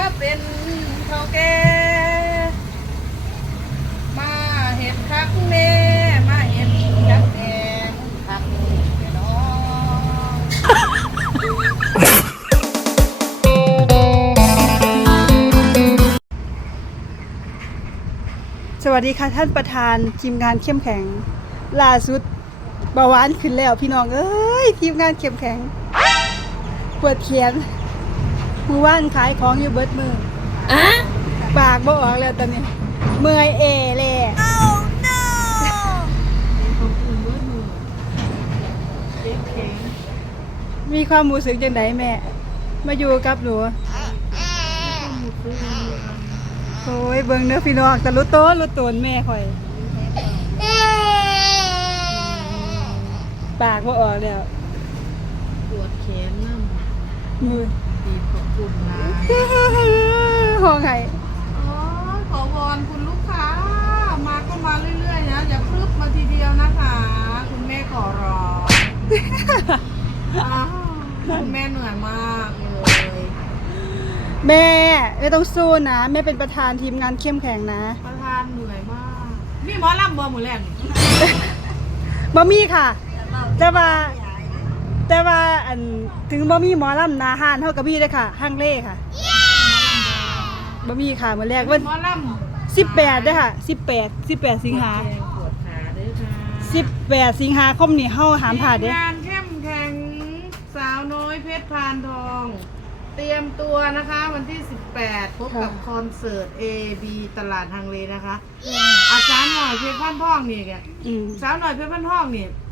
มาเป็นเท่าแกมาเห็นคักแม่มาเห็นจักแดงคักแม่น้องสวัสดีค่ะท่านประธานทีมงานเข้มแข็งล่าสุดเบาหวานขึ้นแล้วพี่น้องเอ้ยทีมงานเข้มแข็งปวดเขียน มือว่านขายของอยู่เบิดมือปากบ่ออกแล้วตอนนี้ เมื่อยเอเลยมีความรู้สึกจังไดแม่ มาอยู่กับหนูโอ้ยเบิ่งเด้อพี่น้องแต่รู้โตนรู้โตนแม่ข่อย ปากบ่ออกแล้ว ปวดแขนน้ำ มือดีขอบคุณนะห้องไห้อ๋อขอวอนคุณลูกค้า มาก็มาเรื่อยๆนะ อย่าพรึบมาทีเดียวนะคะ คุณแม่ขอร้องอ้าวคุณแม่เหนื่อยมากเลยแม่ไม่ต้องสู้นะ แม่เป็นประธานทีมงานเข้มแข็งนะประธานเหนื่อยมาก นี่หมอลำบ่หมูแรงนี่บ่มีค่ะ แต่ว่า แต่ว่าอันถึงบ่มีหมอลำหนาหานเท่ากับมีเด้อค่ะห้างเล่ค่ะบ่มีค่ะมื้อแรกวันหมอลำ18เด้อค่ะ18 18สิงหาแรงปวดขาด้วยค่ะ18สิงหาคมนี้เฮาหามผ่านเด้องานเข้มแข็งสาวน้อยเพชรพานทอง เตรียมตัวนะคะ วันที่ 18 พบกับคอนเสิร์ต AB ตลาดฮังเลนะคะ อาจารย์หน่อยเพชรพันทองนี่แกอืมสาวหน่อยเพชรพันทองนี่ไม่ได้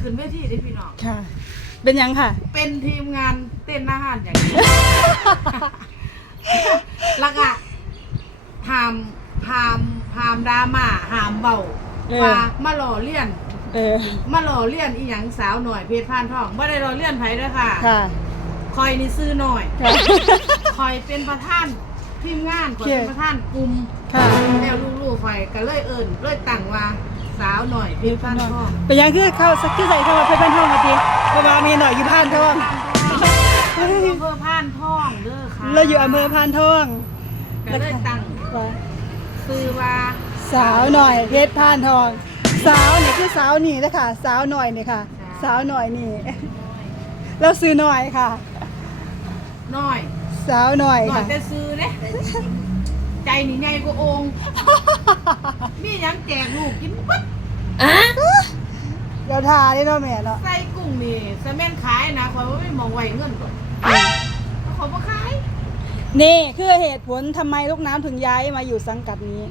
ขึ้นเวทีได้พี่น้อง ค่ะ เป็นหยังค่ะ เป็นทีมงานเต้นอาหารอย่างนี้ แล้วก็หามหามหามดราม่าหามเบาเออ มามาหล่อเลี่ยน เออ มาหล่อเลี่ยนอีหยังสาวหน่อยเพชรพานทองไม่ได้หล่อเลี่ยนไผเด้อค่ะค่ะ คอยนี่ซื้อหน่อย ค่ะ คอยเป็นประธานทีมงานคอยเป็นประธานกลุ่มค่ะ แล้วลูกๆคอยก็เลยเอิญเลยตั้งว่า สาวหน่อยเพชรพานทองเป็นหยังคือเข้าสักคือใส่เข้ามาเพชรบ้านทองมาทีเพราะว่ามีหน่อยอยู่พานทองอำเภอพานทองเด้อค่ะเราอยู่อำเภอพานทองก็เลยตั้งว่าซื้อว่าสาวหน่อยเพชรพานทอง สาวนี่คือสาวนี่นะคะสาวหน่อยนี่ค่ะ สาวหน่อยนี่เราซื้อหน่อยค่ะน้อย สาวหน่อยหน่อยค่ะแต่ซื้อเนี่ย ใจนี่ไงก็องค์มีหยังแจกลูกกินปั๊บเราทาได้เนาะแม่เนาะใส่กุ้งนี่สะแม่นขายนะคอยว่าไม่มองไว้เงินก่อนเขาบ่ขายนี่คือเหตุผลทำไมลูกน้ำถึงย้ายมาอยู่สังกัดนี้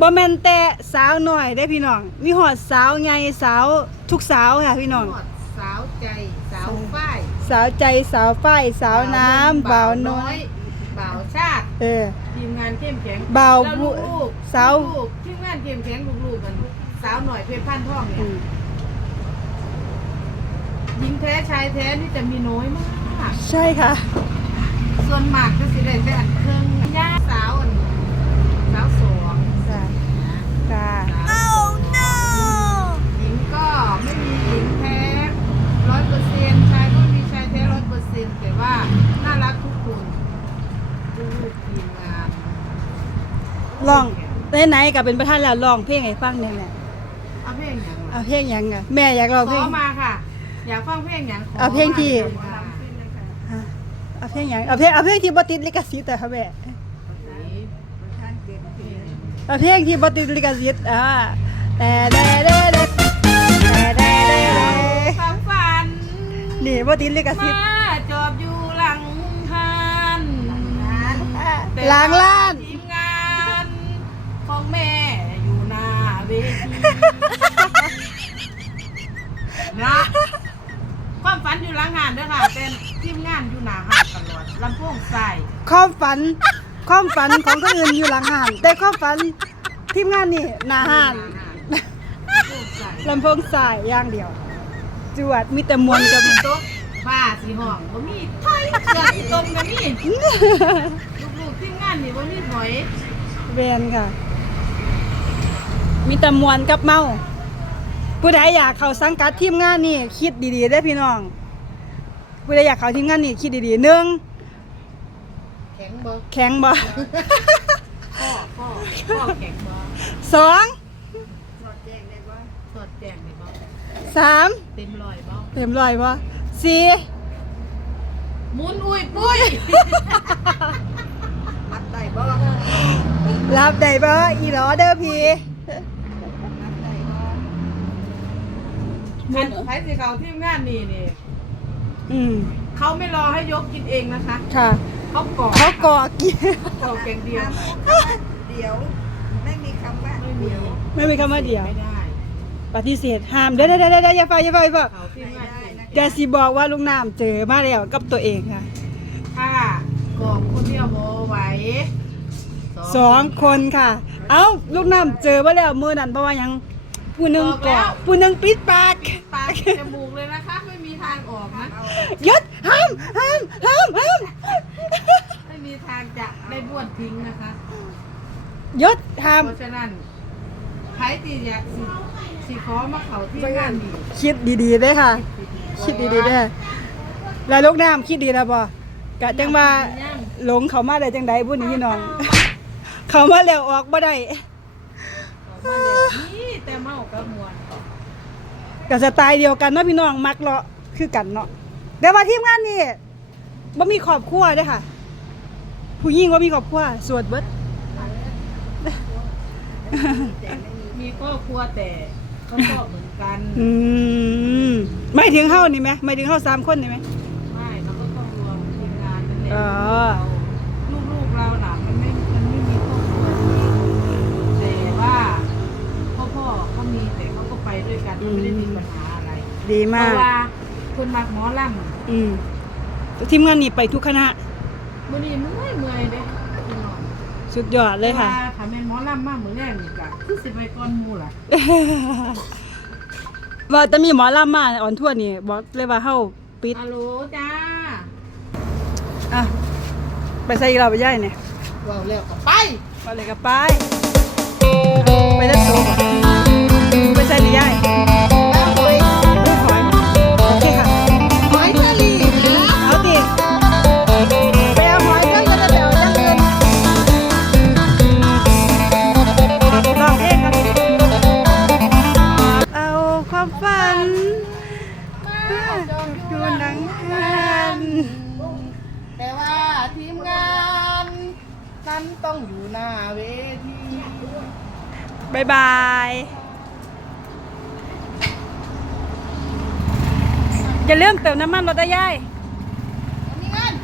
บ่แม่นแต่สาวหน่อยได้พี่น้อง มีหอดสาวไงสาวทุกสาวค่ะพี่น้อง หมดสาวใจสาวฝ้ายสาวใจสาวฝ้ายสาวน้ำบ่าวน้อย บ่าวชาติ เออ ทีมงานเข้มแข็งบ่าวแล้วลูกๆสาว ลูกๆทีมงานเข้มแข็งลูกๆกันสาวหน่อยเพชรพันทองเนี่อืยมหญิงแท้ชายแท้นี่จะมีน้อยมาก ใช่ค่ะ ส่วนมากก็สิได้แต่อันเครื่องย่าสาวอันสาวสวง จ้ะจ้า หญิงก็ไม่มีหญิงแท้ร้อยเปอร์เซ็นต์ชายก็ไม่มีชายแท้ร้อยเปอร์เซ็นต์แต่ว่าน่ารักทุกคนลูกทีมงาน ลองไหนๆก็เป็นประธานแล้วลองเพลงให้ฟังเนี่ยแหละเอาเพลงอย่างเอาเพลงหยังอะแม่อยากร้องขเพลองมาค่ะ อยากฟังเพลงอย่างขเอาเพลงที่มาค่ะฮะเอาเพลงหยังเอาเพลงเอาเพลงที่บ่ติดลิขสิทธิ์แต่ค่ะแม่เอาเพลงที่บ่ติดลิขสิทธิ์อ่าแต่แต่แต่แต่แต่แต่ความฝันนี่บ่ติดลิขสิทธิ์มาจอบอยู่หลังหันล้างล้าน ทีมงานของแม่อยู่หน้าเวทีนะความฝันอยู่หลังหานเด้อ ค่ะเป็นทีมงานอยู่หน้าหานตลอดลำโพงใส่ความฝัน ความฝันของคนอื่นอยู่หลังห้านแต่ความฝันทีมงานนี่หน้าห้านลำโพงใส่ลำโพงสายอย่างเดียว จวดมีแต่มวลกับมีโต๊ะบ้าสีห้องบ่มีถอยเสือที่ตรงกันนี่ลูกๆทีมงานนี่บ่มีถอยเวนค่ะ มีแต่มวลกับเมา ผู้ใดอยากเข้าสังกัดทีมงานนี่คิดดีๆได้อพี่น้อง ผู้ใดอยากเข้าทีมงานนี่คิดดีๆหนึ่งแข็งบ่แข็งบ่ ข้อข้อข้อแข็งบ่สองสอดแจ้งได้บ่สอดแจ้งได้บ่สามเต็มร้อยบ่เต็มร้อยบ่สี่หมุนอุ้ยปุ้ยรับได้บ่รับได้บ่อีหลอเด้อพี่รับได้บ่อันไผสิเขาทีมงานนี่นี่ อืมเขาไม่รอให้ยกกินเองนะคะค่ะเขากรอกเขากอกกินกรอกอย่างเดียว เดี๋ยว ไม่มีคำว่าไม่มีไม่มีคำว่าเดียว ไม่ได้ปฏิเสธห้ามเด้อเด้อเด้อเด้ออย่าไปอย่าไปอย่าไปเขาทีมงานเก่งเดี๋ยวสิบอกว่าลุงน้ำเจอมาแล้วกับตัวเองค่ะถ้ากรอกคนเดียวบ่ไหวสองคนค่ะ เอ้าลูกน้ำเจอมาแล้วมือนั่นเพราะว่าหยังผู้หนึ่งกอดผู้หนึ่งปิดปาก ปากจมูกเลยนะคะ หยุดห้ามห้ามห้ามห้ามไม่มีทางจะได้บ้วนทิ้งนะคะหยุดห้ามเพราะฉะนั้นใครตีอยากสิสิขอมาเขาที่งานดีคิดดีๆเด้อค่ะ คิดดีๆเด้อแล้วลูกน้ำคิดดีแล้วบ่กะจังว่าหลงเขามาได้จังใดผู้นี้น้อง เขามาแล้วออกบ่ได้ออกมาเลยนี่แต่เมากับมวนกับสไตล์เดียวกันเนาะพี่น้องมักเลาะคือกันเนาะ แต่ว่าทีมงานนี่บ่มีครอบครัวเด้อค่ะ ผู้หญิงบ่มีครอบครัวสวดเบิด มีครอบครัวแต่เขาชอบเหมือนกัน อืมไม่ถึงเฮานี่ไหมไม่ถึงเฮาสามคนนี่ไหม ไม่เราก็ต้องรวมทีมงานนั่นแหละอ๋อ ลูกๆเราน่ะมันไม่ มันไม่มีครอบครัวนี้แต่ว่าพ่อพ่อเขามีแต่เขาก็ไปด้วยกันไม่ได้มีปัญหาอะไร ดีเพมาก ราะว่าคน มักหมอลำอืมทีมงานนี่ไปทุกคณะมื่อนี้เมื่อยเมื่อยเด้พี่น้องสุดยอดเลยค่ะ แต่ว่าถ้าแม่นหมอลำมากมือแรกนี่ก็คือสิไปก่อนหมู่ล่ะว่าแต่มีหมอลำมาอ่อนทั่วนี่บอกเลยว่าเฮาปิดฮัลโหลจ้าอะไปใส่อีกเราไปย่ายเนี่ยว้าวแล้วก็ไปมาเลยกับไปไปเล่นโซ่ หน้าเวทีบายบายอย่าลืมเติมน้ำมันรถได้ย่าย มีเงิน